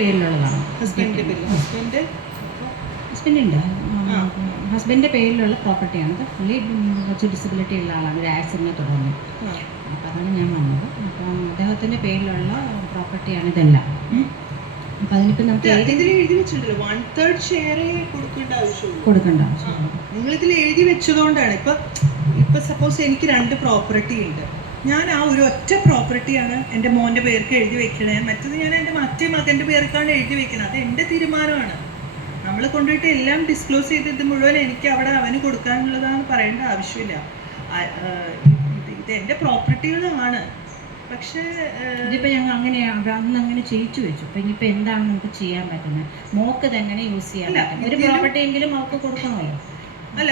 പേരിലുള്ളതാണ്. ഹസ്ബൻഡിൻ്റെ പേരിൽ ഹസ്ബൻഡ് ഹസ്ബൻഡുണ്ട്. ഹസ്ബൻഡിൻ്റെ പേരിലുള്ള പ്രോപ്പർട്ടിയാണത്. പുള്ളി കുറച്ച് ഡിസബിലിറ്റി ഉള്ള ആളാണ്. ഒരു ആക്സിഡൻറ്റിനെ തുടർന്ന്. അപ്പോൾ അതാണ് ഞാൻ വന്നത്. അപ്പം അദ്ദേഹത്തിൻ്റെ പേരിലുള്ള പ്രോപ്പർട്ടിയാണ് ഇതെല്ലാം. അപ്പം അതിനിപ്പോൾ നമുക്ക് ഇതിൽ എഴുതി വെച്ചിട്ടുണ്ടല്ലോ 1/3 ഷെയറേ കൊടുക്കേണ്ട ആവശ്യമുള്ളൂ. കൊടുക്കേണ്ട ആവശ്യമുള്ളൂ. നിങ്ങളിതിൽ എഴുതി വെച്ചതുകൊണ്ടാണ്. ഇപ്പം സപ്പോസ് എനിക്ക് 2 പ്രോപ്പർട്ടി ഉണ്ട്. ഞാൻ ആ ഒരു ഒറ്റ പ്രോപ്പർട്ടിയാണ് എൻ്റെ മോൻ്റെ പേർക്ക് എഴുതി വെക്കണേ. മറ്റത് ഞാൻ എൻ്റെ മറ്റേ മകൻ്റെ പേർക്കാണ് എഴുതി വെക്കുന്നത്. അത് എൻ്റെ തീരുമാനമാണ്. നമ്മൾ കൊണ്ടുപോയിട്ട് എല്ലാം ഡിസ്ക്ലോസ് ചെയ്ത് മുഴുവൻ എനിക്ക് അവിടെ അവന് കൊടുക്കാനുള്ളതാണെന്ന് പറയേണ്ട ആവശ്യമില്ല. ഇത് എൻ്റെ പ്രോപ്പർട്ടികളാണ്. പക്ഷേ ഇതിപ്പോൾ ഞങ്ങൾ അങ്ങനെ ചെയ്യിച്ചു വെച്ചു. അപ്പം ഇനിയിപ്പോൾ എന്താണ് നമുക്ക് ചെയ്യാൻ പറ്റുന്നത്? മോക്ക് ഇതെങ്ങനെ യൂസ് ചെയ്യാൻ പറ്റും? ഒരു പ്രോപ്പർട്ടി എങ്കിലും അവർക്ക് കൊടുക്കണമല്ലോ. അല്ല,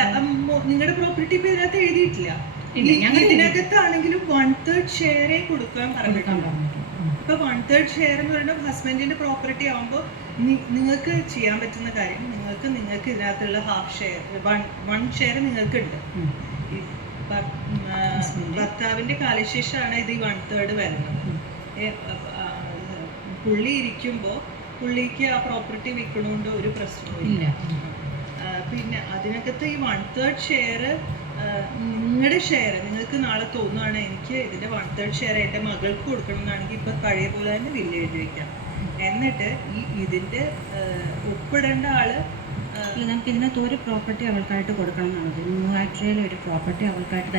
നിങ്ങളുടെ പ്രോപ്പർട്ടി ഇപ്പോൾ ഇതിനകത്ത് എഴുതിയിട്ടില്ല. ഇതിനകത്താണെങ്കിലും 1/3 ഷെയറേ കൊടുക്കാൻ പറഞ്ഞിട്ടുണ്ട്. ഇപ്പൊ 1/3 ഷെയർ എന്ന് പറയുമ്പോൾ ഹസ്ബൻഡിന്റെ പ്രോപ്പർട്ടി ആകുമ്പോൾ നിങ്ങൾക്ക് ചെയ്യാൻ പറ്റുന്ന കാര്യം, നിങ്ങൾക്ക് ഇതിനകത്തുള്ള ഹാഫ് ഷെയർ 1 ഷെയർ നിങ്ങൾക്ക് ഉണ്ട്. ഭർത്താവിന്റെ കാലശേഷമാണ് ഇത് 1/3 വരുന്നത്. പുള്ളി ഇരിക്കുമ്പോൾ പുള്ളിക്ക് ആ പ്രോപ്പർട്ടി വിൽക്കണോണ്ട് ഒരു പ്രശ്നമില്ല. പിന്നെ അതിനകത്ത് ഈ 1/3 ഷെയർ നിങ്ങളുടെ ഷെയർ നിങ്ങൾക്ക് നാളെ തോന്നുകയാണ് എനിക്ക് ഇതിൻ്റെ 1/3 ഷെയർ എൻ്റെ മകൾക്ക് കൊടുക്കണം എന്നാണെങ്കിൽ ഇപ്പം പഴയ പോലെ തന്നെ ബില്ല് എഴുതി വയ്ക്കാം. എന്നിട്ട് ഇതിൻ്റെ ഒപ്പിടേണ്ട ആള് നമുക്ക് ഇതിനകത്ത് ഒരു പ്രോപ്പർട്ടി അവൾക്കായിട്ട് കൊടുക്കണം എന്നാണ്. 3 ആഴ്ചയിൽ ഒരു പ്രോപ്പർട്ടി അവൾക്കായിട്ട്